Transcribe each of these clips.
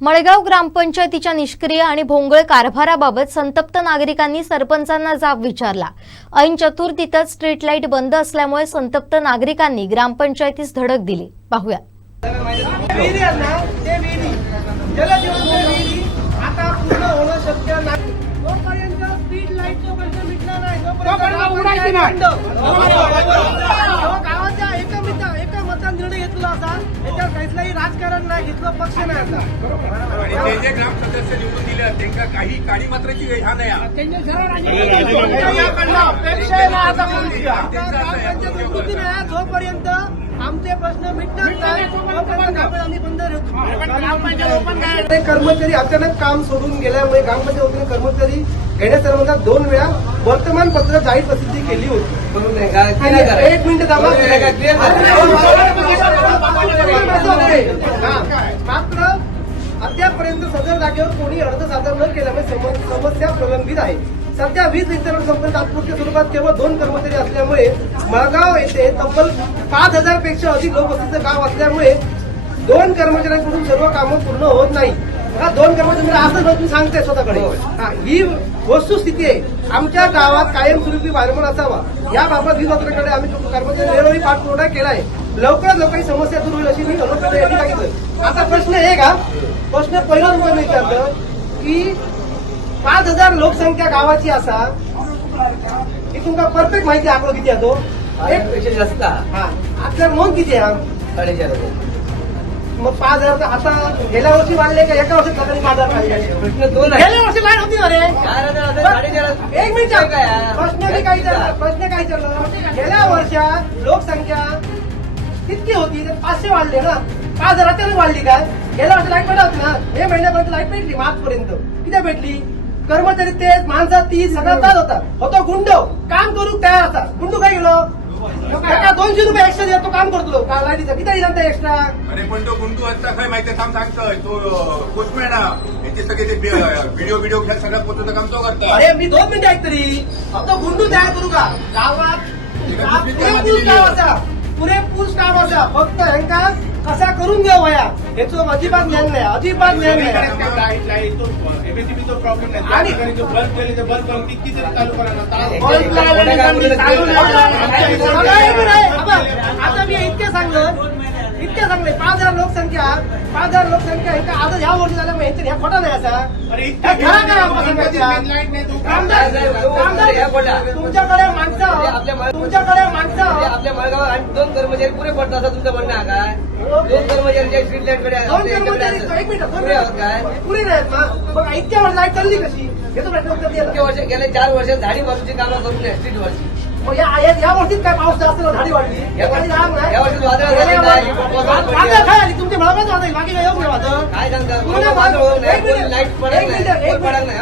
मळगाव ग्रामपंचायतीच्या निष्क्रिय आणि भोंगळ कारभाराबाबत संतप्त नागरिकांनी सरपंचांना जाब विचारला. ऐन चतुर्थीतच स्ट्रीट लाइट बंद असल्यामुळे संतप्त नागरिकांनी ग्रामपंचायतीस धडक दिली. पाहूया. विहिरी आहेत घेतला असा याच्यावर कसलाही राजकारण नाही घेतलं पक्ष नाही ते जे ग्राम सदस्य निवडून दिले त्यांना काही काळी मात्राची नाही जोपर्यंत आमचे प्रश्न मिटणार नाही बंद कर्मचारी अचानक काम सोडून गेल्यामुळे ग्रामपंचायत वतीने कर्मचारी घेण्यासंबंधात दोन वेळा वर्तमानपत्र जाहीर प्रसिद्धी केली होती. एक मिनिट दाबा जागेवर कोणी अर्ज सादर न केल्यामुळे सम- समस्या प्रलंबित आहे. सध्या वीज वितरण कंपनी तात्पुरत्या स्वरूपात केवळ दोन कर्मचारी असल्यामुळे मळगाव येथे तब्बल पाच हजारपेक्षा अधिक लोकवस्तीचं गाव असल्यामुळे दोन कर्मचाऱ्यांकडून सर्व कामं पूर्ण होत नाही. हा दोन कर्मचारी असं जर तुम्ही सांगताय स्वतःकडे. हा, ही वस्तुस्थिती आहे. आमच्या गावात कायमस्वरूपी वायरमन असावा. याबाबत वीज मंत्र्याकडे आम्ही कर्मचारी वेळोवेळी पाठपुरावा केला आहे लवकरात लवकर ही समस्या दूर होईल अशी मी यांनी सांगितलं. आता प्रश्न हे का? प्रश्न पहिला तुम्हाला मी विचारतो की पाच हजार लोकसंख्या गावाची असा ही तुमका परफेक्ट माहिती आहे आकडो किती आहे तो? एक जास्त हा आपल्या नोंद किती आहे? साडेचार मग पाच हजार आता गेल्या वर्षी वाढले का एका सगळ्यांनी पाच हजार प्रश्न दोन आहे गेल्या वर्षी वाढ होती ना रे चार हजार आता साडेचार हजार. एक मिनिट? प्रश्न मी काय विचारला? प्रश्न काय विचारलं? गेल्या वर्षात लोकसंख्या किती होती? तर पाचशे वाढले ना. पाच हजार अचानक वाढली काय? गेल्या वर्षी लाइट भेटत ना? हे महिन्यापर्यंत लाइट भेटली मार्च पर्यंत किती भेटली? कर्मचारी ते माणसा ती सगळा चाल होता. होतो गुंड. काम करू तयार होता. गुंडू काय गेलो दोनशे रुपये एक्स्ट्रा देतो काम करतो. का लाईटीचा किती दिला एक्स्ट्रा अरे पण तो गुंटू असता काय माहिती? थांब सांगतोय. तो पोस्टमॅन याचे सगळे ते व्हिडिओ व्हिडिओ सगळं काम तो करता अरे मी दोन मिनिटं ऐक तरी फक्त गुंडू तयार करू का? गावात पुरेपूर स्टाफ असा. पुरेपूर स्टाफ असा. फक्त ह्यांका कसा करून घ्या वया याचं अजिबात ज्ञान नाही अजिबात ज्ञान नाही आता मी इतके सांगलं इतके सांगले पाच हजार लोकसंख्या पाच हजार लोकसंख्या आज ह्या वर्षी ह्यांच्या ह्या खोटा नाही असा? खरा कामदार तुमच्याकडे माणसं तुमच्याकडे माणसं आपल्या मळगावात आणि दोन कर्मचारी पुरे पडतात असं तुमचं म्हणणं आहे काय? दोन कर्मचारी स्ट्रीट लाइटकडे दोन कर्मचारी. एक मिनिट पुरे आहोत काय. पुरी नाहीत ना मग. इतक्या वर्ष लाइट चालली कशी? हे तो प्रश्न उत्तर इतके दिलं. वर्ष गेले चार वर्ष झाडी बाजूची कामं करून स्ट्रीट वरची. या या- वर्षीत काय पाऊस जास्त झाडी वाढली. आली तुमच्या भागात वादळ बाकी काय येऊ नये वादळ काय सांगता? एक मिनिट,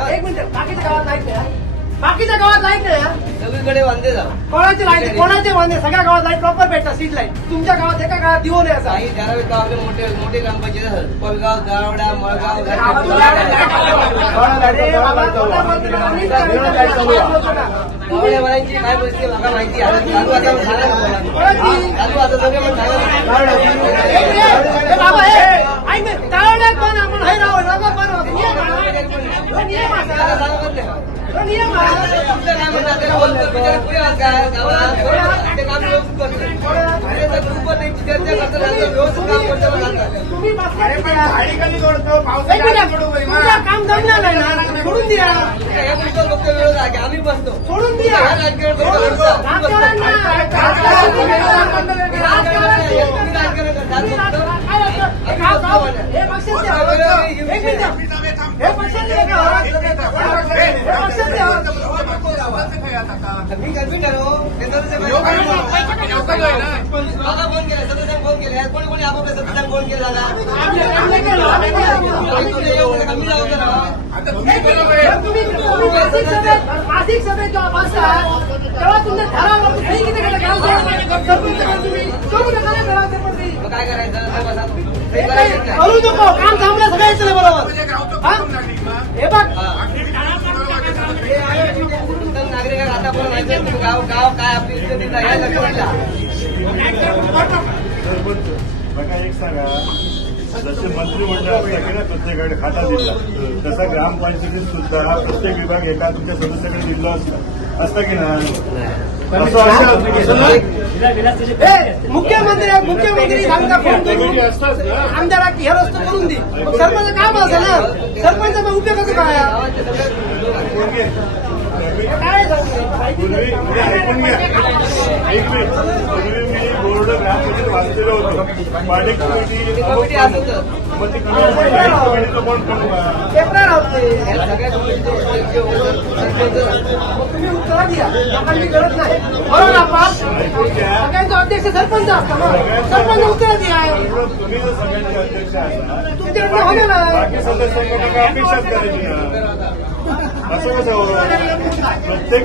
एक मिनिट, बाकीच्या गावात लाइट नाही बाकीच्या गावात लाइट नाही हा. सगळीकडे वांदे जा कोणाची लाइट कोणाचे वांदे सगळ्या गावात लाइट प्रॉपर भेटतात सीट लाइट तुमच्या गावात एका गावात दिवो नाही असा काही ठराविक गाव आपले मोठे मोठे ग्रामपंचायत आहेत. कोलगाव गावडा मळगाव काय परिस्थिती मला माहिती आहे चालू आता सांगा ना मला. कोणाची? चालू आता सगळे पण सांगा ना. ए बाबा ऐक ना, पण आपण हे राहू नका पण काम जमलं नाही ना सोडून द्या आम्ही बसतो. सोडून द्या हे गाव- हे पक्षाचे हे पक्षाचे मी कन्फ्युज मला फोन केला सदस्यांनी फोन केले कोणी कोणी आपापल्या सदस्यांनी फोन केला आम्ही- जाऊ मासिक सभेत जेव्हा तेव्हा तुमच्या ठराव काय करायचं करू नको काम थांबलं सगळ्याच बरोबर हे बघ हे आहे, तुमचं नागरिकांना आतापर्यंत माहिती आहे, तुम्ही गाव गाव काय आपली इज्जतीचा आहे लक्षात घ्या. सरपंच बघा एक सांगा. जसे मंत्रिमंडळ असतं की ना प्रत्येकाकडे खाता दिला. तसा ग्रामपंचायतीत सुद्धा प्रत्येक विभाग एका तुमच्या सदस्याकडे दिला असतं. असतं की नाही? मुख्यमंत्री मुख्यमंत्री आमदारा की हे रस्ते करून दे. सरपंच काम असं ना? सरपंच मग उपयोगाचं काय पूर्वी ऐकून घ्या. एक मिनिट पूर्वी मी बोर्ड ग्रामपंचायत वाचलेलं होतं. कमिटी. मग ती कमिटीचं कोण अध्यक्ष सरपंच ऐकून घ्या. अध्यक्ष सरपंच उत्तर तुम्ही जर सगळ्यांचे अध्यक्ष बाकी सदस्यांना अपेक्षाच करायची असं कसं होतं? प्रत्येक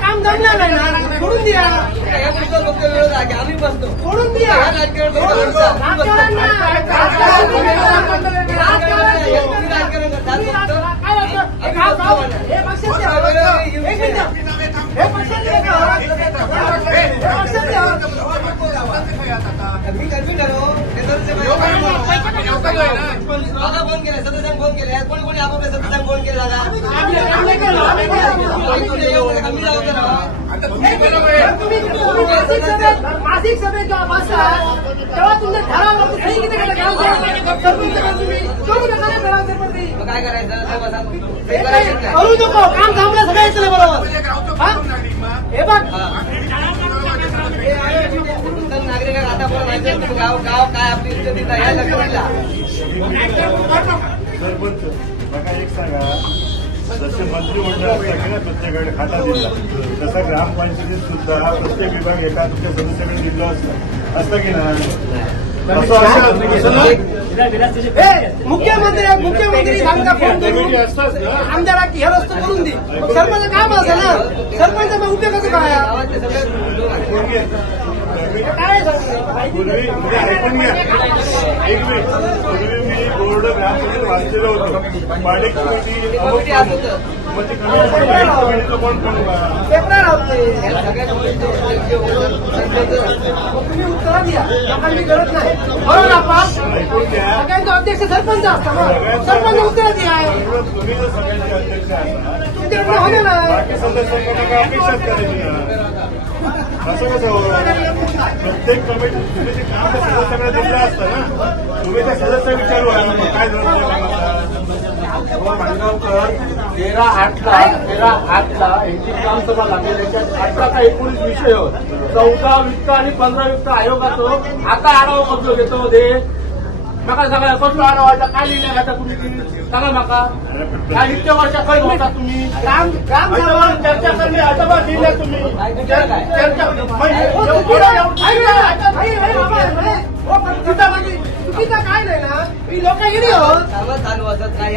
काम जमणार नाही ना सोडून द्या. आम्ही बसतो. सोडून द्या. राजकारण करतो. राजकारण नाही. राजकारण नाही. तुम्ही राजकारण करतात तुम्ही फक्त. राजकारण- काय असतं? हे गाव- गाव- हे पक्षाचे आहात. एक मिनिट. हे पक्षाचे आहात. हे पक्षाचे आहात. मी कन्फ्युज झालो. हे फोन केलाय सदस्यांनी फोन केले. कोणी कोणी आपापल्या सदस्यांनी फोन केला केलं, केलं. मासिक सभेत जेव्हा तेव्हा तुमच्या ठराव केलं काय करायचं. करू नको. काम थांबलं सगळ्याच नाही बरोबर. हा? बघ. माहिती आहे, तुम्ही गाव गाव काय आपली इज्जतीचा आहे लक्षात घ्या. सरपंच बघा एक सांगा जसे मंत्रिमंडळ असतं की ना प्रत्येकाकडे खाता दिला. तसा ग्रामपंचायतीत सुद्धा प्रत्येक विभाग एका तुमच्या सदस्याकडे दिला असतं. असतं की नाही? मुख्यमंत्री मुख्यमंत्री सांगता फोन करून आमदारा की हे रस्ते करून दे सरपंच काम असं ना सरपंच मग काय. ऐकून घ्या. काय सांगू? पूर्वी ऐकून घ्या एक मिनिट पूर्वी मी बोर्ड ग्रामपंचायत वाचलेलं होतं पालिक कमिटी पेपरार तुम्ही उत्तर द्या गरज नाही आपण सगळ्यांचा अध्यक्ष सरपंच सरपंच उत्तर द्या तुमच्याकडे ना असं कसं प्रत्येक कमिटी तुम्ही ते काम सदस्यांना दिलं असतं ना तुम्ही त्या सदस्य विचारू मग काय झालं माणगावकर तेरा आठला तेरा आठला यांची ग्रामसभा लागली त्याच्यात अठरा का एकोणीस विषय होत. चौदा वित्त आणि पंधरा वित्त आयोगाचं आता आढावा कसलो घेतो ते म्हाका सांगा कसलो आढावा आता काय लिहिलं आता तुम्ही? सांगा म्हाका काय इतक्या वर्षा खंय होता तुम्ही? ग्राम ग्राम आता चर्चा करणे आता लिहिल्या तुम्ही. चर्चा काय नाही ना? लोक गेली हो चालू असत नाही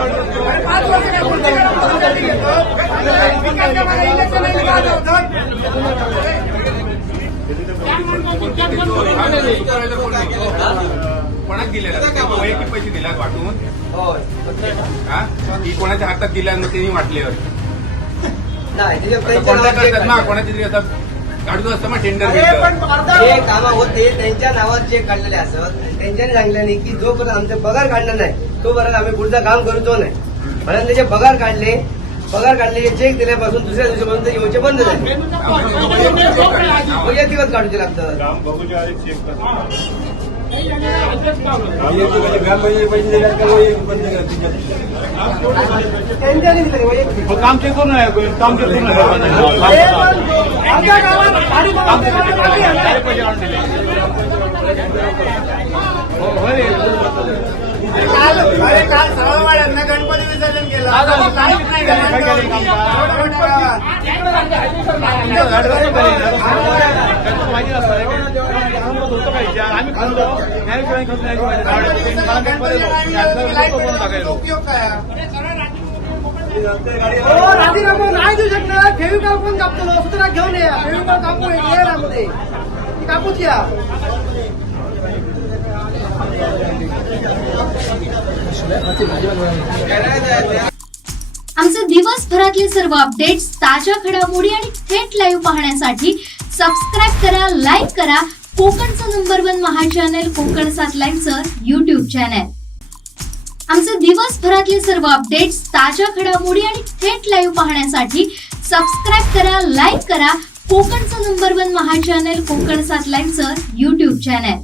हो. कोणाक दिलेला ते वैयक्तिक पैसे दिलात वाटून. हा कोणाच्या हातात दिल्या त्यांनी वाटले करतात ना काढले. कोणाची तरी आता काढतो असतं मग टेंडर जे कामं होते त्यांच्या नावात जे काढलेले असत त्यांच्यानी सांगितलं नाही की जोपर्यंत आमचे पगार काढणार नाही तोपर्यंत आम्ही पुढचं काम करूचो नाही. म्हणून त्याचे पगार काढले. पगार काढले चेक दिल्यापासून दुसऱ्या दिवशीपर्यंत योचे बंद झाले. वैयक्तिकच काढूचे लागतात काम चेक करून काम चेक करून काल अरे काल सरळवाड्यांना गणपती विसर्जन केलं काहीच नाही उपयोग काय हो राजीनामा नाही देऊ शकणार फेविकॉल पण कापतो सुद्धा घेऊन या फेविकॉल कापू ये यामध्ये कापूच या आमचे दिवसभरातले सर्व अपडेट्स ताज्या घडामोडी आणि थेट लाईव्ह पाहण्यासाठी सबस्क्राईब करा लाईक करा. कोकणचं नंबर वन महा चॅनल कोकण सातलाईनचं युट्यूब चॅनल आमचे दिवसभरातले सर्व अपडेट्स ताज्या घडामोडी आणि थेट लाईव्ह पाहण्यासाठी सबस्क्राईब करा लाईक करा. कोकणचं नंबर वन महा चॅनल कोकण सातलाईनचं युट्यूब चॅनल